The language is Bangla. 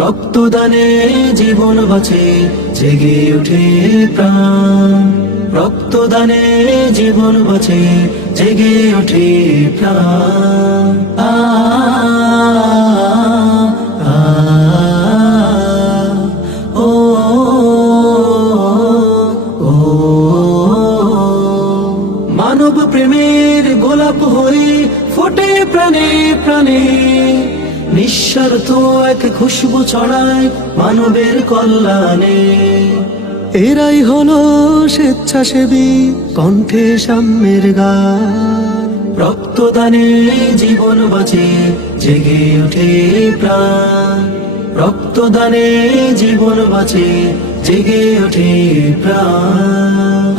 রক্তদানে জীবন বাঁচে জেগে ওঠে প্রাণ, রক্তদানে জীবন বাঁচে জেগে ওঠে প্রাণ। আ আ ও ও মানব প্রেমের গোলাপ হয়ে ফোটে প্রাণে প্রাণে, নিঃস্বার্থ এক খুশবু ছড়ায় মানবের কল্যাণে। এরাই হলো স্বেচ্ছাসেবী কণ্ঠে সাম্যের গান, রক্তদানে জীবন বাঁচে জেগে ওঠে প্রাণ, রক্তদানে জীবন বাঁচে জেগে ওঠে প্রাণ।